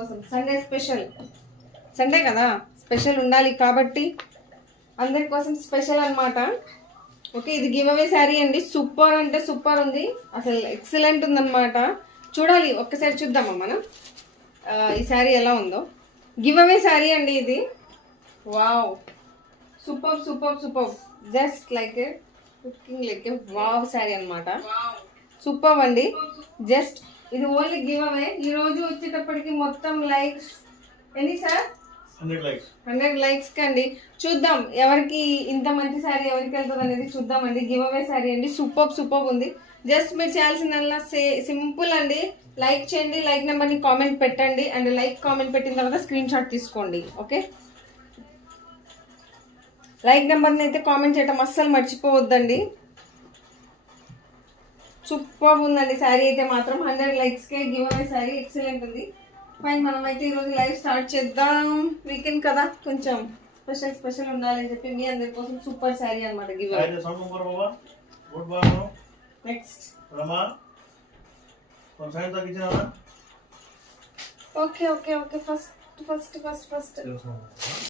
కోసం Sunday special. Sunday కదా, special ఉండాలి కాబట్టి అందరి కోసం స్పెషల్ అన్నమాట. ఓకే, ఇది గివ్ అవే శారీ అండి. సూపర్ అంటే సూపర్ ఉంది, అసలు ఎక్సలెంట్ ఉందన్నమాట. చూడాలి, ఒక్కసారి చూద్దామా మనం ఈ శారీ ఎలా ఉందో. గివ్ అవే శారీ అండి ఇది. Wow, super super super, just like ఏ లుకింగ్ లైక్ ఏ వావ్ శారీ అనమాట. సూపర్ అండి. జస్ట్ ఇది ఓన్లీ గివ్ అవే. ఈ రోజు వచ్చేటప్పటికి మొత్తం లైక్స్ ఎన్ని సార్? 100 లైక్స్ కండి. చూద్దాం ఎవరికి ఇంత మంచి శారీ ఎవరికి వెళ్తుంది అనేది చూద్దామండి. గివ్ అవే శారీ అండి. సూపర్ సూపర్ ఉంది. జస్ట్ మీరు చేయాల్సిందల్లా సింపుల్ అండి, లైక్ చేయండి, లైక్ నెంబర్ని కామెంట్ పెట్టండి, అండ్ లైక్ కామెంట్ పెట్టిన తర్వాత స్క్రీన్ షాట్ తీసుకోండి. ఓకే, లైక్ నెంబర్ని అయితే కామెంట్ చేయడం అస్సలు మర్చిపోవద్దండి. సూపర్ ఉందండి శారీ అయితే మాత్రం. 100 లైక్స్కే గివ్ అవే శారీ, ఎక్సలెంట్ ఉంది. ఫైన్, మనం అయితే ఈరోజు లైవ్ స్టార్ట్ చేద్దాం. వీకెండ్ కదా, కొంచెం స్పెషల్ స్పెషల్ ఉండాలని చెప్పి మీ అందరి కోసం సూపర్ శారీ అనమాట give away. Next okay okay okay, first